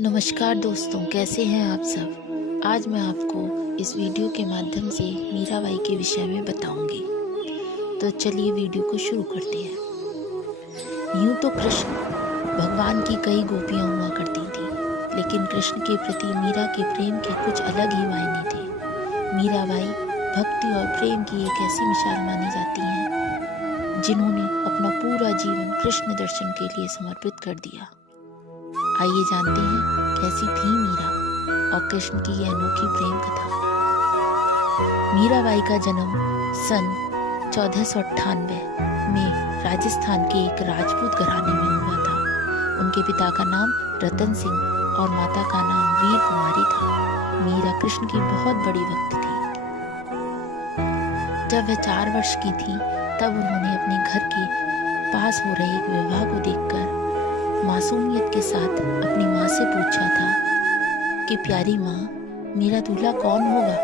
नमस्कार दोस्तों, कैसे हैं आप सब। आज मैं आपको इस वीडियो के माध्यम से मीराबाई के विषय में बताऊंगी। तो चलिए वीडियो को शुरू करते हैं। यूं तो कृष्ण भगवान की कई गोपियां हुआ करती थी, लेकिन कृष्ण के प्रति मीरा के प्रेम के कुछ अलग ही मायने थे। मीराबाई भक्ति और प्रेम की एक ऐसी मिसाल मानी जाती हैं जिन्होंने अपना पूरा जीवन कृष्ण दर्शन के लिए समर्पित कर दिया। आइए जानते हैं कैसी थी मीरा और कृष्ण की यह अनोखी प्रेम कथा। मीराबाई का जन्म सन 1498 में राजस्थान के एक राजपूत घराने में हुआ था। उनके पिता का नाम रतन सिंह और माता का नाम वीर कुमारी था। मीरा कृष्ण की बहुत बड़ी भक्त थी। जब वह 4 वर्ष की थी तब उन्होंने अपने घर के पास हो रहे एक विवाह को देखकर मासूमियत के साथ अपनी माँ से पूछा था कि प्यारी माँ, मेरा दूल्हा कौन होगा।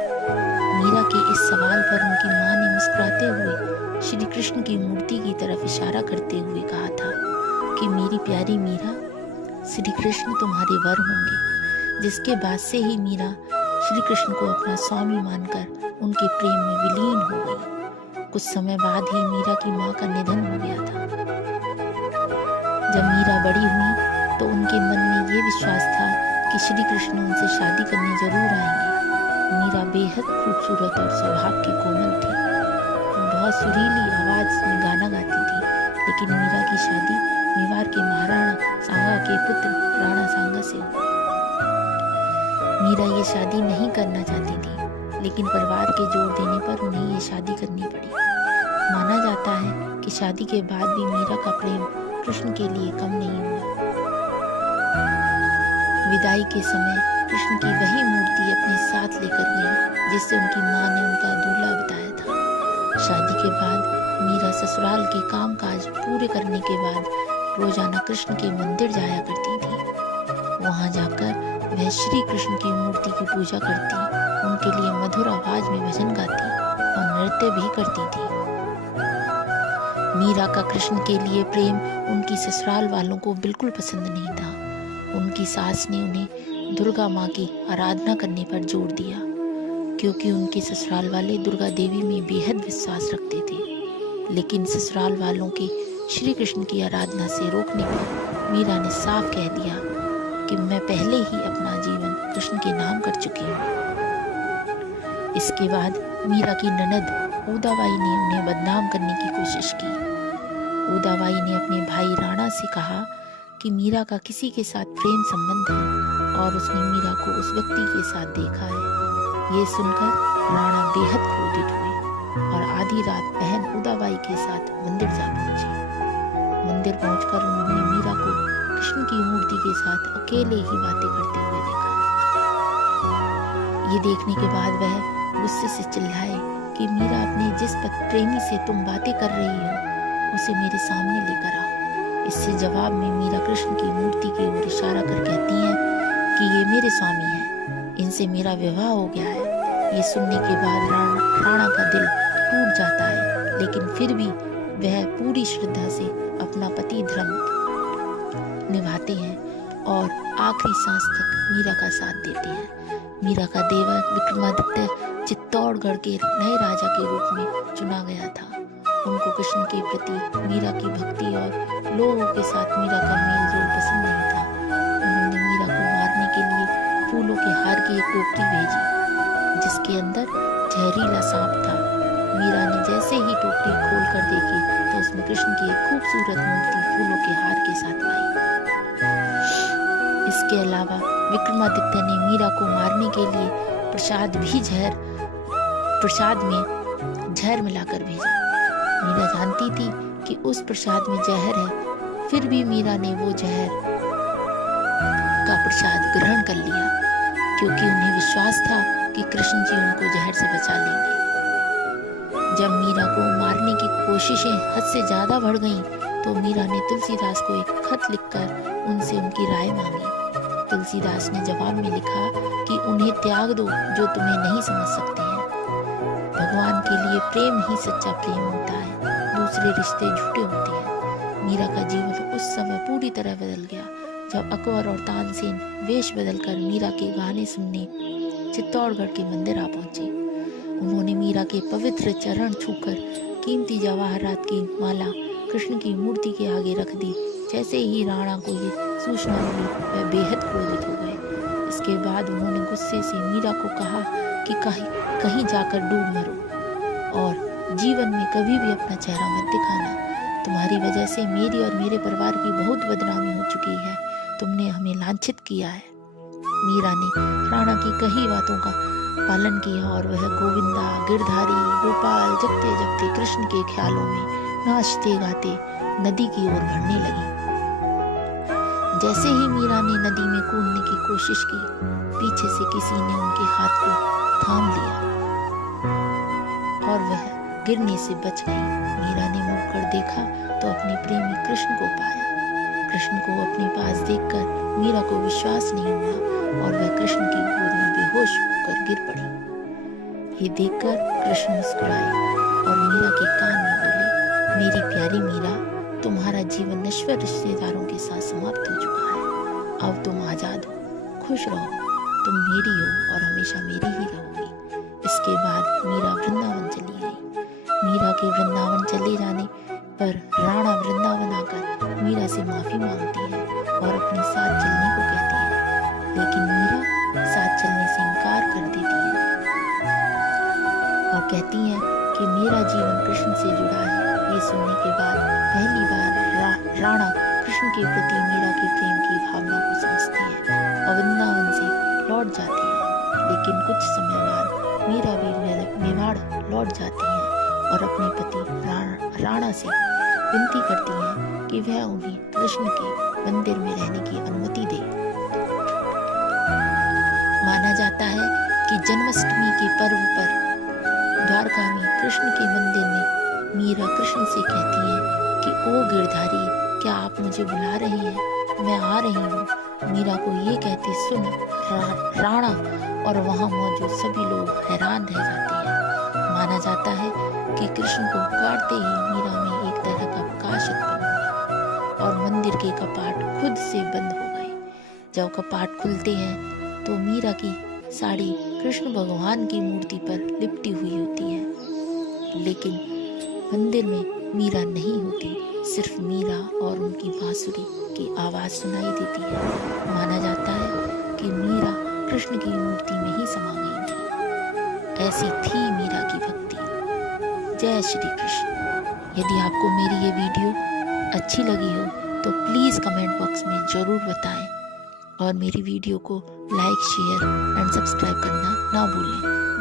मीरा के इस सवाल पर उनकी माँ ने मुस्कुराते हुए श्री कृष्ण की मूर्ति की तरफ इशारा करते हुए कहा था कि मेरी प्यारी मीरा, श्री कृष्ण तुम्हारे वर होंगे। जिसके बाद से ही मीरा श्री कृष्ण को अपना स्वामी मानकर उनके प्रेम में विलीन हो गई। कुछ समय बाद ही मीरा की माँ का निधन हो गया था। जब मीरा बड़ी हुई तो उनके मन में ये विश्वास था कि श्री कृष्ण उनसे शादी करने जरूर आएंगे। मीरा बेहद खूबसूरत और स्वभाव की कोमल थी। बहुत सुरीली आवाज में गाना गाती थी, लेकिन मीरा की शादी मेवाड़ के महाराणा सांगा के पुत्र राणा सांगा से हुई। मीरा ये शादी नहीं करना चाहती थी, लेकिन परिवार के जोर देने पर उन्हें ये शादी करनी पड़ी। माना जाता है कि शादी के बाद भी मीरा का प्रेम कृष्ण के लिए कम नहीं हुआ। विदाई के समय कृष्ण की वही मूर्ति अपने साथ लेकर गई जिससे उनकी माँ ने उनका दूल्हा बताया था। शादी के बाद मीरा ससुराल के कामकाज पूरे करने के बाद रोजाना कृष्ण के मंदिर जाया करती थी। वहां जाकर वह श्री कृष्ण की मूर्ति की पूजा करती, उनके लिए मधुर आवाज में भजन गाती और नृत्य भी करती थी। मीरा का कृष्ण के लिए प्रेम उनकी ससुराल वालों को बिल्कुल पसंद नहीं था। उनकी सास ने उन्हें दुर्गा माँ की आराधना करने पर जोर दिया, क्योंकि उनके ससुराल वाले दुर्गा देवी में बेहद विश्वास रखते थे। लेकिन ससुराल वालों के श्री कृष्ण की आराधना से रोकने पर मीरा ने साफ कह दिया कि मैं पहले ही अपना जीवन कृष्ण के नाम कर चुकी हूँ। इसके बाद मीरा की ननद उदाबाई ने उन्हें बदनाम करने की कोशिश की। उदाबाई ने अपने भाई राणा से कहा कि मीरा का किसी के साथ प्रेम संबंध है और उसने मीरा को उस व्यक्ति के साथ देखा है। ये सुनकर राणा बेहद क्रोधित हुए और आधी रात बहन उदाबाई के साथ मंदिर जा पहुंचे। मंदिर पहुंचकर उन्होंने मीरा को कृष्ण की मूर्ति के साथ अकेले ही बातें करते हुए देखा। ये देखने के बाद वह गुस्से से चिल्लाए कि मीरा, अपने जिस प्रेमी से तुम बातें कर रही हो उसे मेरे सामने लेकर आओ। इससे जवाब में मीरा कृष्ण की मूर्ति की ओर इशारा कर कहती हैं कि ये मेरे स्वामी हैं, इनसे मेरा विवाह हो गया है। ये सुनने के बाद राणा का दिल टूट जाता है, लेकिन फिर भी वह पूरी श्रद्धा से अपना पति धर्म निभाते हैं और आखिरी सांस तक मीरा का साथ देते हैं। मीरा का देवर विक्रमादित्य चित्तौड़गढ़ के नए राजा के रूप में चुना गया था। उनको कृष्ण के प्रति मीरा की भक्ति और लोगों के साथ मीरा का मेलजोल पसंद नहीं था। उन्होंने मीरा को मारने के लिए फूलों के हार की एक टोकरी भेजी, जिसके अंदर जहरीला सांप था। मीरा ने जैसे ही टोकरी खोलकर देखी तो उसमें कृष्ण की एक खूबसूरत मूर्ति फूलों के हार के साथ पाई। इसके अलावा विक्रमादित्य ने मीरा को मारने के लिए प्रसाद में जहर मिलाकर भेजा। मीरा जानती थी कि उस प्रसाद में जहर है, फिर भी मीरा ने वो जहर का प्रसाद ग्रहण कर लिया, क्योंकि उन्हें विश्वास था कि कृष्ण जी उनको जहर से बचा लेंगे। जब मीरा को मारने की कोशिशें हद से ज्यादा बढ़ गईं, तो मीरा ने तुलसीदास को एक खत लिखकर उनसे उनकी राय मांगी। तुलसीदास ने जवाब में लिखा कि उन्हें त्याग दो जो तुम्हें नहीं समझ सकते हैं। भगवान के लिए प्रेम ही सच्चा प्रेम होता है, दूसरे रिश्ते झूठे होते हैं। मीरा का जीवन उस समय पूरी तरह बदल गया जब अकबर और तानसेन वेश बदलकर मीरा के गाने सुनने चित्तौड़गढ़ के मंदिर आ पहुंचे। उन्होंने मीरा के पवित्र चरण छूकर कीमती जवाहरात की माला कृष्ण की मूर्ति के आगे रख दी। जैसे ही राणा को ये सूचना मिली वह बेहद क्रोधित हो गए। इसके बाद उन्होंने गुस्से से मीरा को कहा कि कहीं जाकर डूब मरो और जीवन में कभी भी अपना चेहरा मत दिखाना। तुम्हारी वजह से मेरी और मेरे परिवार की बहुत बदनामी हो चुकी है। तुमने हमें लांछित किया है। मीरा ने राणा की कही बातों का पालन किया और वह गोविंदा, गिरधारी, गोपाल जपते जपते कृष्ण के ख्यालों में नाचते गाते नदी की ओर बढ़ने लगी। जैसे ही मीरा ने नदी में कूदने की कोशिश की, पीछे से किसी ने उनके हाथ को थाम लिया और वह गिरने से बच गई। मीरा ने मुड़कर देखा तो अपने प्रेमी कृष्ण को पाया। कृष्ण को अपने पास देखकर मीरा को विश्वास नहीं हुआ और वह कृष्ण की गोद में बेहोश होकर गिर पड़ी। ये देखकर कृष्ण मुस्कुराए और मीरा के कान में बोले, मेरी प्यारी मीरा, तुम्हारा जीवन नश्वर रिश्तेदारों के साथ समाप्त हो चुका है। अब तुम आजाद हो, खुश रहो। तुम मेरी हो और हमेशा मेरी ही रहोगी। इसके बाद मीरा वृंदावन चली गई। मीरा के वृंदावन चले जाने पर राणा वृंदावन आकर मीरा से माफी मांगती है और अपने साथ चलने को कहती है, लेकिन मीरा साथ चलने से इनकार कर देती है और कहती है कि मेरा जीवन कृष्ण से जुड़ा है। ये सुनने के बाद पहली बार राणा कृष्ण के प्रति मीरा के प्रेम की भावना को समझती है और वृंदावन से लौट जाती है। लेकिन कुछ समय बाद मीरा भी मेवाड़ लौट जाती है और अपने पति राणा से विनती करती है कि वह उन्हें कृष्ण के मंदिर में रहने की अनुमति दे। माना जाता है कि जन्माष्टमी के पर्व पर द्वारका में कृष्ण के मंदिर में मीरा कृष्ण से कहती है कि ओ गिरधारी, क्या आप मुझे बुला रहे हैं? मैं आ रही हूँ। मीरा को ये कहती सुन राणा और वहाँ मौजूद सभी लोग हैरान रह जाते हैं। माना जाता है कि कृष्ण को पुकारते ही मीरा में एक तरह का प्रकाश उत्पन्न हुआ और मंदिर के कपाट खुद से बंद हो गए। जब कपाट खुलते हैं तो मीरा की साड़ी कृष्ण भगवान की मूर्ति पर लिपटी हुई होती है, लेकिन मंदिर में मीरा नहीं होती। सिर्फ मीरा और उनकी बांसुरी की आवाज सुनाई देती है। माना जाता है कि मीरा कृष्ण की मूर्ति में ही समा गई थी। ऐसी थी मीरा की भक्ति। जय श्री कृष्ण। यदि आपको मेरी ये वीडियो अच्छी लगी हो तो प्लीज़ कमेंट बॉक्स में ज़रूर बताएं और मेरी वीडियो को लाइक, शेयर एंड सब्सक्राइब करना ना भूलें।